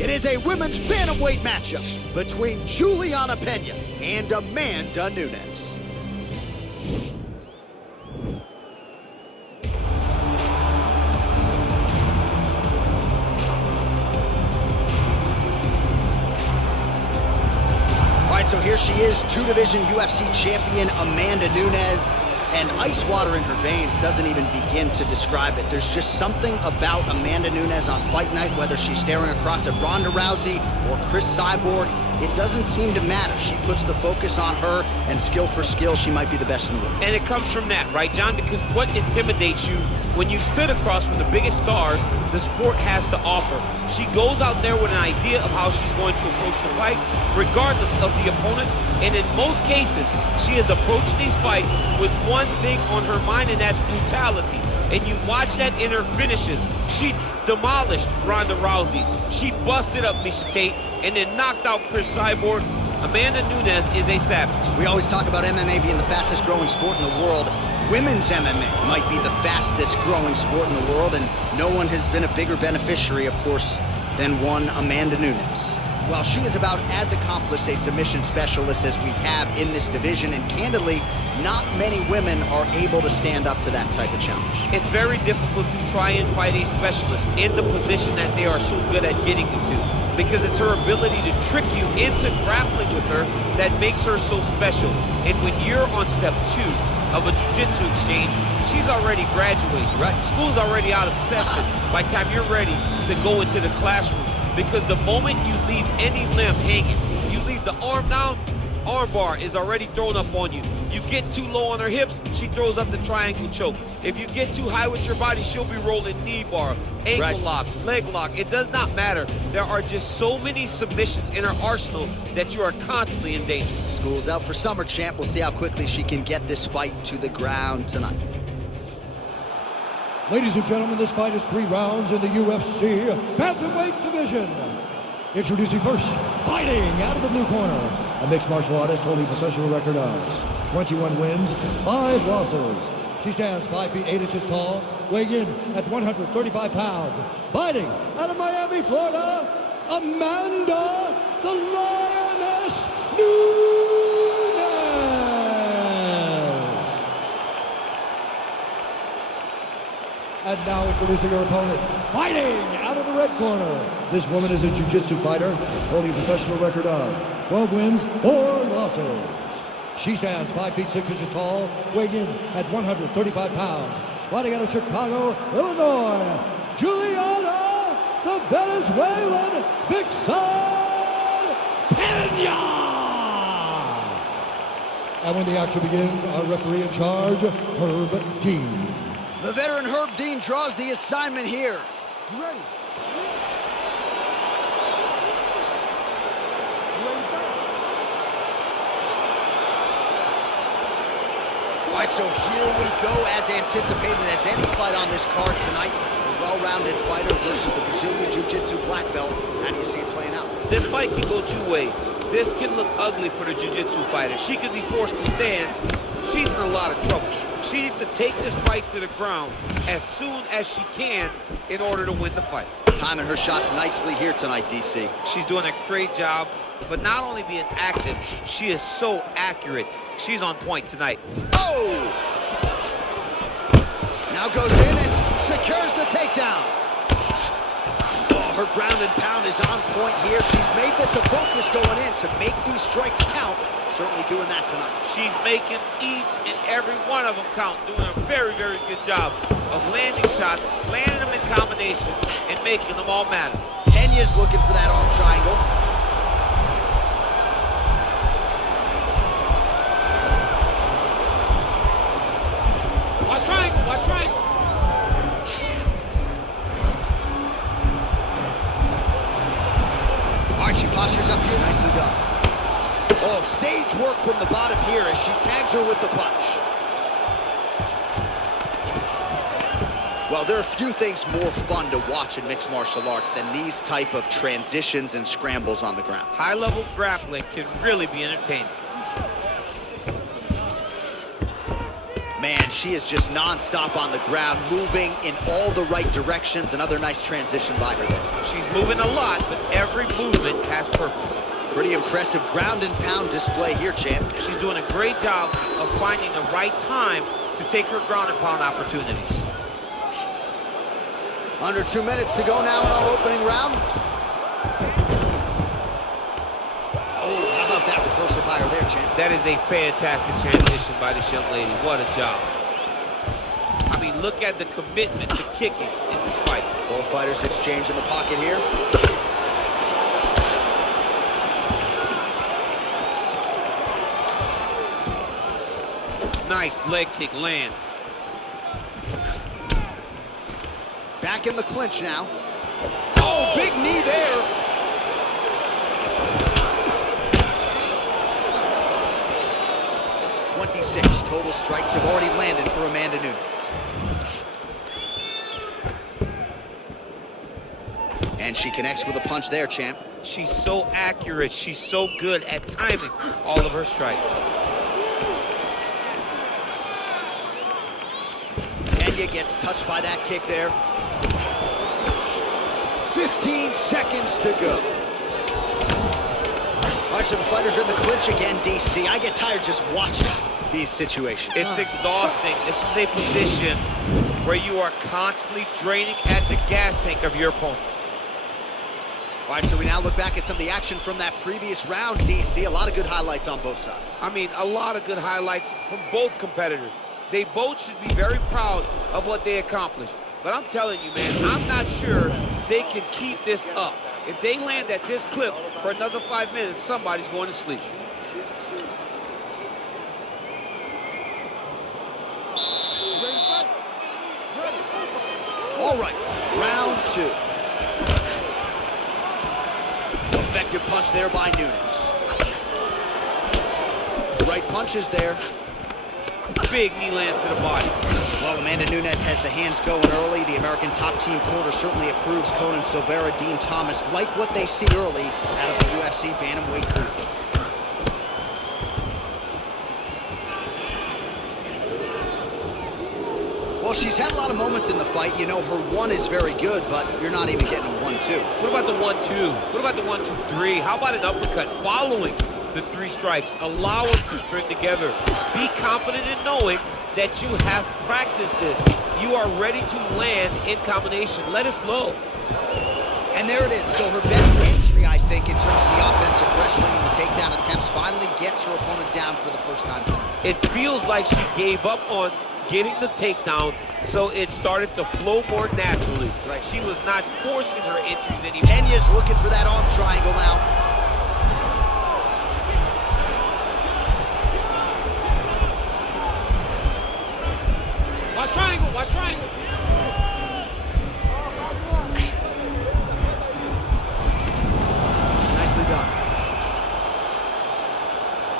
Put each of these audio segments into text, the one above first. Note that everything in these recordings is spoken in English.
It is a women's bantamweight matchup between Julianna Peña and Amanda Nunes. All right, so here she is, two-division UFC champion Amanda Nunes. And ice water in her veins doesn't even begin to describe it. There's just something about Amanda Nunes on fight night, whether she's staring across at Ronda Rousey or Chris Cyborg, it doesn't seem to matter. She puts the focus on her, and skill for skill, she might be the best in the world. And it comes from that, right, John? Because what intimidates you when you stood across from the biggest stars the sport has to offer? She goes out there with an idea of how she's going to approach the fight, regardless of the opponent. And in most cases, she is approaching these fights with one thing on her mind, and that's brutality. And you watch that in her finishes. She demolished Ronda Rousey. She busted up Miesha Tate and then knocked out Chris Cyborg. Amanda Nunes is a savage. We always talk about MMA being the fastest growing sport in the world. Women's MMA might be the fastest growing sport in the world, and no one has been a bigger beneficiary, of course, than one Amanda Nunes. Well, she is about as accomplished a submission specialist as we have in this division, and candidly, not many women are able to stand up to that type of challenge. It's very difficult to try and fight a specialist in the position that they are so good at getting into, because it's her ability to trick you into grappling with her that makes her so special. And when you're on step 2 of a jiu-jitsu exchange, she's already graduated. Right. School's already out of session by the time you're ready to go into the classroom. Because the moment you leave any limb hanging, you leave the arm down, arm bar is already thrown up on you. You get too low on her hips, she throws up the triangle choke. If you get too high with your body, she'll be rolling knee bar, ankle lock, leg lock. It does not matter. There are just so many submissions in her arsenal that you are constantly in danger. School's out for summer, champ. We'll see how quickly she can get this fight to the ground tonight. Ladies and gentlemen, this fight is 3 rounds in the UFC Bantamweight division. Introducing first, fighting out of the blue corner, a mixed martial artist holding a professional record of 21 wins, 5 losses. She stands 5 feet 8 inches tall, weighing in at 135 pounds. Fighting out of Miami, Florida, Amanda the Lioness Nunes. And now introducing her opponent, fighting out of the red corner. This woman is a jiu-jitsu fighter, holding a professional record of 12 wins, 4 losses. She stands 5 feet 6 inches tall, weighing in at 135 pounds. Fighting out of Chicago, Illinois, Julianna, the Venezuelan Vixen Peña. And when the action begins, our referee in charge, Herb Dean. The veteran Herb Dean draws the assignment here. You ready? All right, so here we go, as anticipated as any fight on this card tonight. A well-rounded fighter versus the Brazilian Jiu-Jitsu black belt. How do you see it playing out? This fight can go 2 ways. This can look ugly for the jiu-jitsu fighter. She could be forced to stand. She's in a lot of trouble. She needs to take this fight to the ground as soon as she can in order to win the fight. Timing her shots nicely here tonight, DC. She's doing a great job, but not only being active, she is so accurate. She's on point tonight. Oh! Now goes in and secures the takedown. Oh, her ground and pound is on point here. She's made this a focus going in to make these strikes count. Certainly doing that tonight. She's making each and every one of them count, doing a very, very good job of landing shots, landing them in combination, and making them all matter. Peña's looking for that arm triangle. Watch triangle, watch triangle. All right, she postures up here, nicely done. Oh, sage work from the bottom here as she tags her with the punch. Well, there are few things more fun to watch in mixed martial arts than these type of transitions and scrambles on the ground. High-level grappling can really be entertaining. Man, she is just non-stop on the ground, moving in all the right directions. Another nice transition by her there. She's moving a lot, but every movement has purpose. Pretty impressive ground and pound display here, champ. She's doing a great job of finding the right time to take her ground and pound opportunities. Under 2 minutes to go now in our opening round. Oh, how about that reversal by her there, champ? That is a fantastic transition by this young lady. What a job. I mean, look at the commitment to kicking in this fight. Both fighters exchange in the pocket here. Nice leg kick lands. Back in the clinch now. Oh, big knee there. .26 total strikes have already landed for Amanda Nunes. And she connects with a punch there, champ. She's so accurate. She's so good at timing all of her strikes. Peña gets touched by that kick there. 15 seconds to go. All right, so the fighters are in the clinch again, DC. I get tired just watching these situations. It's exhausting. This is a position where you are constantly draining at the gas tank of your opponent. All right, so we now look back at some of the action from that previous round, DC. A lot of good highlights on both sides. I mean, a lot of good highlights from both competitors. They both should be very proud of what they accomplished. But I'm telling you, man, I'm not sure they can keep this up. If they land at this clip for another 5 minutes, somebody's going to sleep. All right, round 2. Effective punch there by Nunes. The right punch is there. Big knee lands to the body. Well, Amanda Nunes has the hands going early. The American top team quarter certainly approves. Conan Silveira, Dean Thomas like what they see early out of the UFC Bantamweight group. Well, she's had a lot of moments in the fight. You know, her 1 is very good, but you're not even getting a 1-2. What about the 1-2? What about the 1-2-3? How about an uppercut following the 3 strikes? Allow them to string together. Be confident in knowing that you have practiced this. You are ready to land in combination. Let it flow. And there it is. So her best entry, I think, in terms of the offensive wrestling and the takedown attempts, finally gets her opponent down for the first time tonight. It feels like she gave up on getting the takedown, so it started to flow more naturally. Right. She was not forcing her entries anymore. Peña's looking for that arm triangle now. Watch triangle, watch triangle. Nicely done.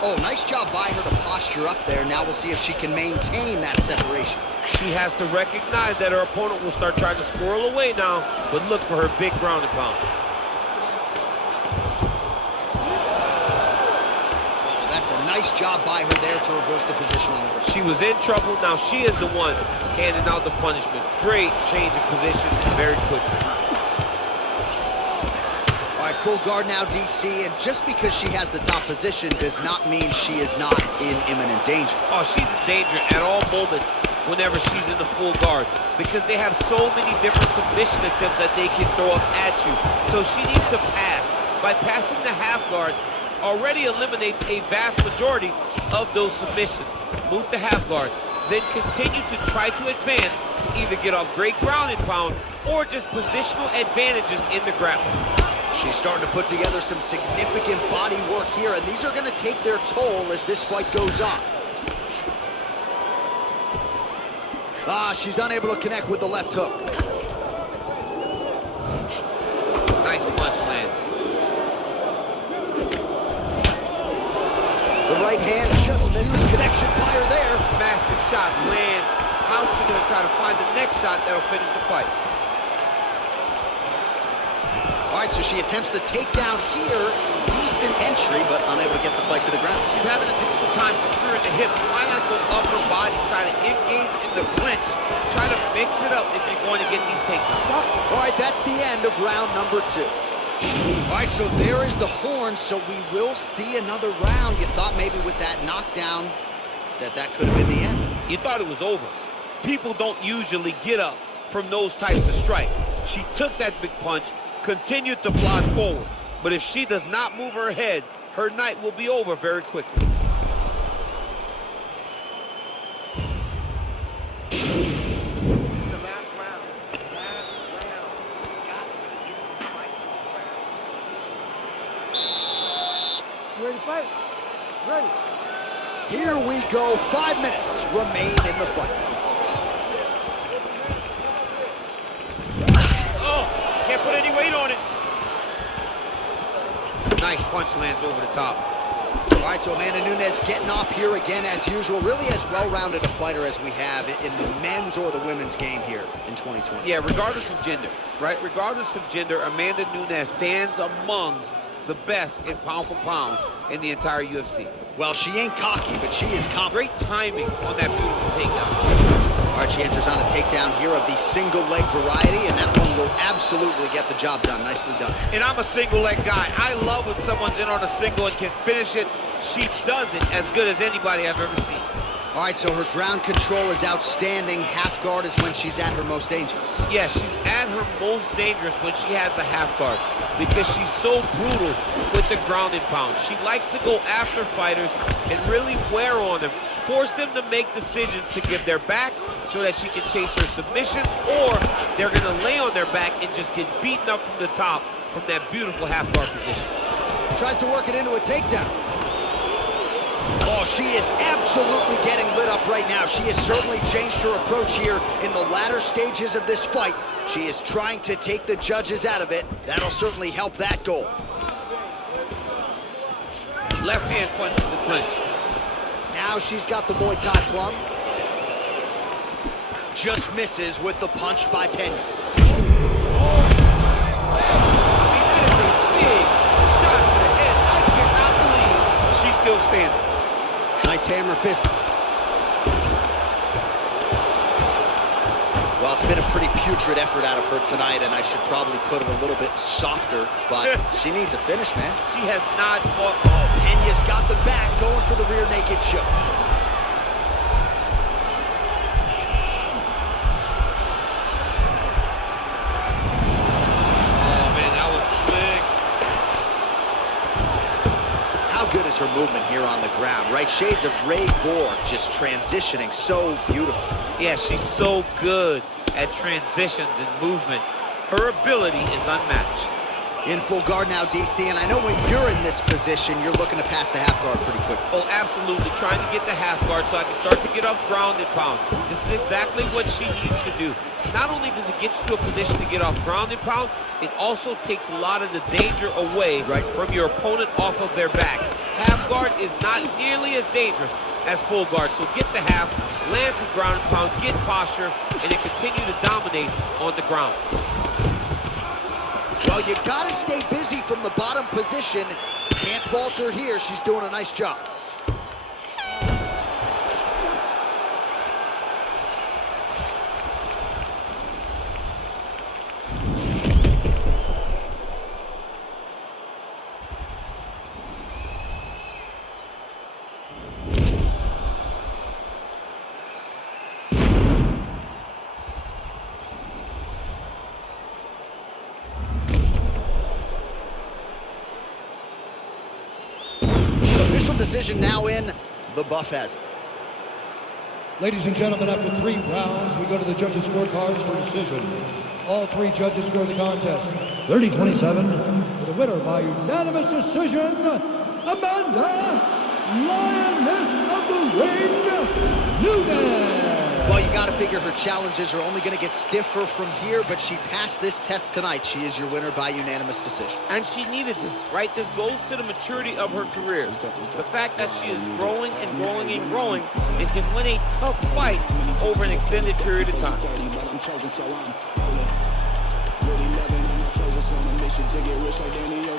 Oh, nice job by her to posture up there. Now we'll see if she can maintain that separation. She has to recognize that her opponent will start trying to squirrel away now, but look for her big ground and pound. Oh, that's a nice job by her there to reverse the position on the wrist. She was in trouble. Now she is the one handing out the punishment. Great change of position very quickly. All right, full guard now, DC, and just because she has the top position does not mean she is not in imminent danger. Oh, she's in danger at all moments whenever she's in the full guard because they have so many different submission attempts that they can throw up at you. So she needs to pass. By passing the half guard, already eliminates a vast majority of those submissions. Move to half guard, then continue to try to advance, either get off great ground and pound or just positional advantages in the grappling. She's starting to put together some significant body work here, and these are going to take their toll as this fight goes on. She's unable to connect with the left hook. Nice punch lands. The right hand just misses connection by her there. Massive shot lands. How's she going to try to find the next shot that'll finish the fight? All right, so she attempts the takedown here. decent entry, but unable to get the fight to the ground. She's having a difficult time securing the hip. Why not go up her body, try to engage in the clinch, try to mix it up if you're going to get these takedowns. All right, that's the end of round number 2. All right, so there is the horn, so we will see another round. You thought maybe with that knockdown that could have been the end. You thought it was over. People don't usually get up from those types of strikes. She took that big punch, continued to plod forward. But if she does not move her head, her night will be over very quickly. This is the last round. Last round. Got to get this fight to the ground. You ready to fight? Ready. Here we go. 5 minutes remain in the fight. Oh, can't put any weight on it. Nice punch lands over the top. All right, so Amanda Nunes getting off here again as usual. Really as well-rounded a fighter as we have in the men's or the women's game here in 2020. Yeah, regardless of gender, right? Regardless of gender, Amanda Nunes stands amongst the best in pound for pound in the entire UFC. Well, she ain't cocky, but she is confident. Great timing on that beautiful takedown. All right, she enters on a takedown here of the single leg variety, and that one will absolutely get the job done. Nicely done. And I'm a single leg guy. I love when someone's in on a single and can finish it. She does it as good as anybody I've ever seen. All right, so her ground control is outstanding. Half guard is when she's at her most dangerous. Yeah, she's at her most dangerous when she has the half guard because she's so brutal with the ground and pound. She likes to go after fighters and really wear on them, force them to make decisions to give their backs so that she can chase her submission, or they're going to lay on their back and just get beaten up from the top from that beautiful half guard position. Tries to work it into a takedown. Oh, she is absolutely getting lit up right now. She has certainly changed her approach here in the latter stages of this fight. She is trying to take the judges out of it. That'll certainly help that goal. Left hand punch to the clinch. Now she's got the Muay Thai plum. Just misses with the punch by Peña. I mean, that is a big shot to the head. I cannot believe she's still standing. Nice hammer fist. Well, it's been a pretty putrid effort out of her tonight, and I should probably put it a little bit softer, but she needs a finish, man. She has not fought. Oh, Peña's got the back, going for the rear naked choke. Oh, man, that was slick. How good is her movement here on the ground, right? Shades of Ray Borg, just transitioning so beautiful. Yeah, she's so good at transitions and movement. Her ability is unmatched. In full guard now, DC, and I know when you're in this position, you're looking to pass the half guard pretty quick. Oh, absolutely. Trying to get the half guard so I can start to get off ground and pound. This is exactly what she needs to do. Not only does it get you to a position to get off ground and pound, it also takes a lot of the danger away from your opponent off of their back. Half guard is not nearly as dangerous as full guard. So get the half, land some ground and pound, get posture, and then continue to dominate on the ground. Well, you gotta stay busy from the bottom position. Can't falter here. She's doing a nice job. Decision now in. The buff has it. Ladies and gentlemen, after 3 rounds, we go to the judges' scorecards for decision. All 3 judges score the contest 30-27. For the winner by unanimous decision, Amanda, Lioness of the Ring, Nunes. Well, you got to figure her challenges are only going to get stiffer from here, but she passed this test tonight. She is your winner by unanimous decision. And she needed this, right? This goes to the maturity of her career. The fact that she is growing and growing and growing and can win a tough fight over an extended period of time.